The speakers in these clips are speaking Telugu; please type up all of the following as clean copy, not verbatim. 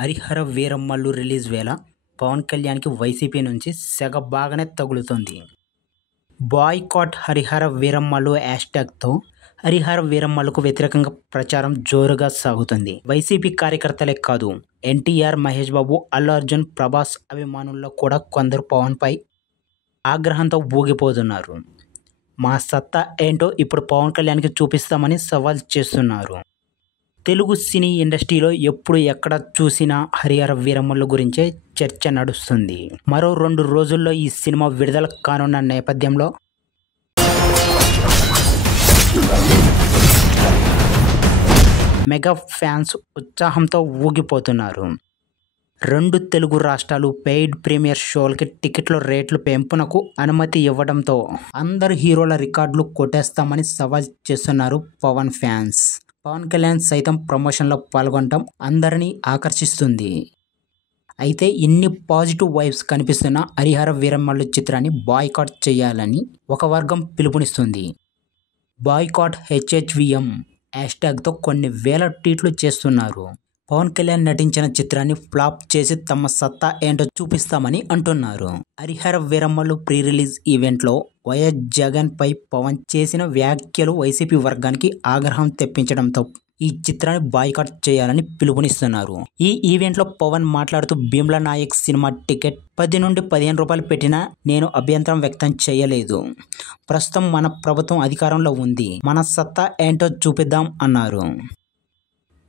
హరిహర వీరమ్మలు రిలీజ్ వేళ పవన్ కళ్యాణ్కి వైసీపీ నుంచి సెగ బాగానే తగులుతుంది. బాయ్కాట్ హరిహర వీరమ్మలు హ్యాష్ట్యాగ్తో హరిహర వీరమ్మలకు వ్యతిరేకంగా ప్రచారం జోరుగా సాగుతుంది. వైసీపీ కార్యకర్తలే కాదు, ఎన్టీఆర్, మహేష్ బాబు, అల్లు అర్జున్, ప్రభాస్ అభిమానుల్లో కూడా కొందరు పవన్పై ఆగ్రహంతో ఊగిపోతున్నారు. మా సత్తా ఏంటో ఇప్పుడు పవన్ కళ్యాణ్కి చూపిస్తామని సవాల్ చేస్తున్నారు. తెలుగు సినీ ఇండస్ట్రీలో ఎప్పుడు ఎక్కడ చూసినా హరిహర వీరమ్మల గురించే చర్చ నడుస్తుంది. మరో 2 రోజుల్లో ఈ సినిమా విడుదల కానున్న నేపథ్యంలో మెగా ఫ్యాన్స్ ఉత్సాహంతో ఊగిపోతున్నారు. 2 తెలుగు రాష్ట్రాలు పెయిడ్ ప్రీమియర్ షోలకి టికెట్ల రేట్లు పెంపునకు అనుమతి ఇవ్వడంతో అందరు హీరోల రికార్డులు కొట్టేస్తామని సవాల్ చేస్తున్నారు పవన్ ఫ్యాన్స్. పవన్ కళ్యాణ్ సైతం ప్రమోషన్లో పాల్గొనడం అందరినీ ఆకర్షిస్తుంది. అయితే ఇన్ని పాజిటివ్ వైబ్స్ కనిపిస్తున్న హరిహర వీరమ్మలు చిత్రాన్ని బాయ్కాట్ చేయాలని ఒక వర్గం పిలుపునిస్తుంది. బాయ్కాట్ HHVM హ్యాష్ట్యాగ్తో కొన్ని వేల ట్వీట్లు చేస్తున్నారు. పవన్ కళ్యాణ్ నటించిన చిత్రాన్ని ఫ్లాప్ చేసి తమ సత్తా ఏంటో చూపిస్తామని అంటున్నారు. హరిహర వీరమ్మలు ప్రీ రిలీజ్ ఈవెంట్లో వైఎస్ జగన్ పై పవన్ చేసిన వ్యాఖ్యలు వైసీపీ వర్గానికి ఆగ్రహం తెప్పించడంతో ఈ చిత్రాన్ని బాయ్కాట్ చేయాలని పిలుపునిస్తున్నారు. ఈ ఈవెంట్లో పవన్ మాట్లాడుతూ భీమ్లా నాయక్ సినిమా టికెట్ 10 నుండి 15 రూపాయలు పెట్టినా నేను అభ్యంతరం వ్యక్తం చేయలేదు. ప్రస్తుతం మన ప్రభుత్వం అధికారంలో ఉంది, మన సత్తా ఏంటో చూపిద్దాం అన్నారు.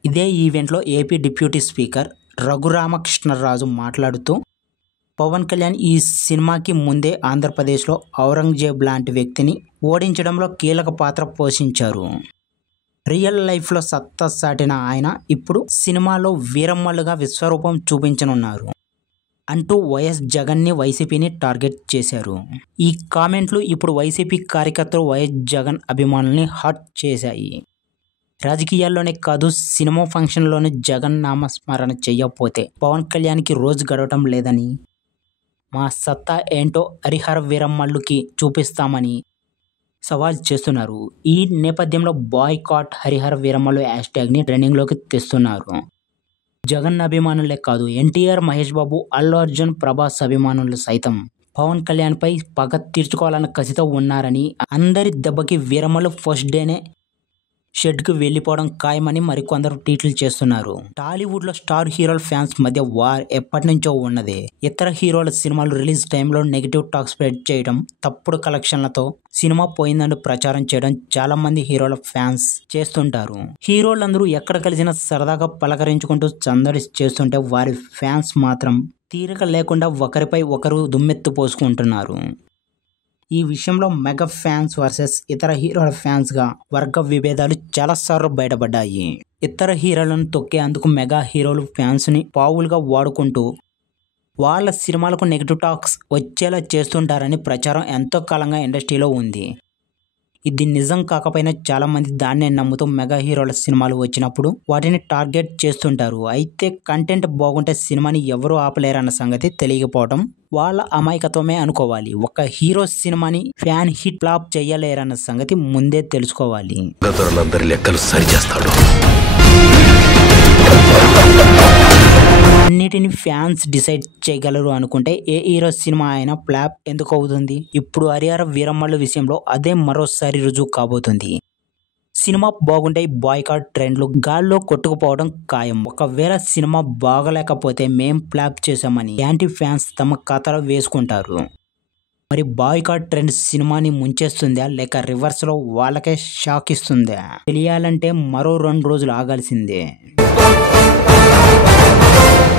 ఇదే ఈవెంట్లో ఏపీ డిప్యూటీ స్పీకర్ రఘురామకృష్ణరాజు మాట్లాడుతూ పవన్ కళ్యాణ్ ఈ సినిమాకి ముందే ఆంధ్రప్రదేశ్లో ఔరంగజేబ్ లాంటి వ్యక్తిని ఓడించడంలో కీలక పాత్ర పోషించారు. రియల్ లైఫ్లో సత్తా సాటిన ఆయన ఇప్పుడు సినిమాలో వీరమ్మలుగా విశ్వరూపం చూపించనున్నారు అంటూ వైఎస్ జగన్ని, వైసీపీని టార్గెట్ చేశారు. ఈ కామెంట్లు ఇప్పుడు వైసీపీ కార్యకర్తలు వైఎస్ జగన్ అభిమానుల్ని హర్ట్ చేశాయి. రాజకీయాల్లోనే కాదు, సినిమా ఫంక్షన్లోనూ జగన్ నామస్మరణ చేయకపోతే పవన్ కళ్యాణ్కి రోజు గడవటం లేదని, మా సత్తా ఏంటో హరిహర వీరమ్మలుకి చూపిస్తామని సవాల్ చేస్తున్నారు. ఈ నేపథ్యంలో బాయ్కాట్ హరిహర వీరమ్మలు హ్యాష్ట్యాగ్ని ట్రెండింగ్లోకి తెస్తున్నారు. జగన్ అభిమానులే కాదు, ఎన్టీఆర్, మహేష్ బాబు, అల్లు అర్జున్, ప్రభాస్ అభిమానులు సైతం పవన్ కళ్యాణ్పై పగ తీర్చుకోవాలన్న కసితో ఉన్నారని, అందరి దెబ్బకి వీరమ్మలు ఫస్ట్ డేనే షెడ్కి వెళ్ళిపోవడం ఖాయమని మరికొందరు ట్వీట్లు చేస్తున్నారు. టాలీవుడ్లో స్టార్ హీరోల ఫ్యాన్స్ మధ్య వార్ ఎప్పటి నుంచో ఉన్నదే. ఇతర హీరోల సినిమాలు రిలీజ్ టైంలో నెగిటివ్ టాక్ స్ప్రెడ్ చేయడం, తప్పుడు కలెక్షన్లతో సినిమా పోయిందని ప్రచారం చేయడం చాలా మంది హీరోల ఫ్యాన్స్ చేస్తుంటారు. హీరోలందరూ ఎక్కడ కలిసినా సరదాగా పలకరించుకుంటూ సందడి చేస్తుంటే వారి ఫ్యాన్స్ మాత్రం తీరిక లేకుండా ఒకరిపై ఒకరు దుమ్మెత్తు పోసుకుంటున్నారు. ఈ విషయంలో మెగా ఫ్యాన్స్ వర్సెస్ ఇతర హీరోల ఫ్యాన్స్గా వర్గ విభేదాలు చాలాసార్లు బయటపడ్డాయి. ఇతర హీరోలను తొక్కేందుకు మెగా హీరోలు ఫ్యాన్స్ని పావులుగా వాడుకుంటూ వాళ్ళ సినిమాలకు నెగిటివ్ టాక్స్ వచ్చేలా చేస్తుంటారని ప్రచారం ఎంతో కాలంగా ఇండస్ట్రీలో ఉంది. ఇది నిజం కాకపోయినా చాలామంది దాన్నే నమ్ముతూ మెగా హీరోల సినిమాలు వచ్చినప్పుడు వాటిని టార్గెట్ చేస్తుంటారు. అయితే కంటెంట్ బాగుంటే సినిమాని ఎవరూ ఆపలేరన్న సంగతి తెలియకపోవడం వాళ్ళ అమాయకత్వమే అనుకోవాలి. ఒక హీరో సినిమాని ఫ్యాన్ హిట్ ఫ్లాప్ చేయలేరన్న సంగతి ముందే తెలుసుకోవాలి. అన్నిటిని ఫ్యాన్స్ డిసైడ్ చేయగలరు అనుకుంటే ఏ హీరో సినిమా అయినా ఫ్లాప్ ఎందుకు అవుతుంది? ఇప్పుడు హరిహర వీరమ్మల విషయంలో అదే మరోసారి రుజువు కాబోతుంది. సినిమా బాగుంటే బాయ్కాట్ ట్రెండ్లు గాల్లో కొట్టుకుపోవడం ఖాయం. ఒకవేళ సినిమా బాగలేకపోతే మేం ఫ్లాప్ చేశామని యాంటీ ఫ్యాన్స్ తమ ఖాతాలో వేసుకుంటారు. మరి బాయ్కాట్ ట్రెండ్ సినిమాని ముంచేస్తుందా లేక రివర్స్లో వాళ్ళకే షాక్ ఇస్తుందా? తెలియాలంటే మరో 2 రోజులు ఆగాల్సిందే.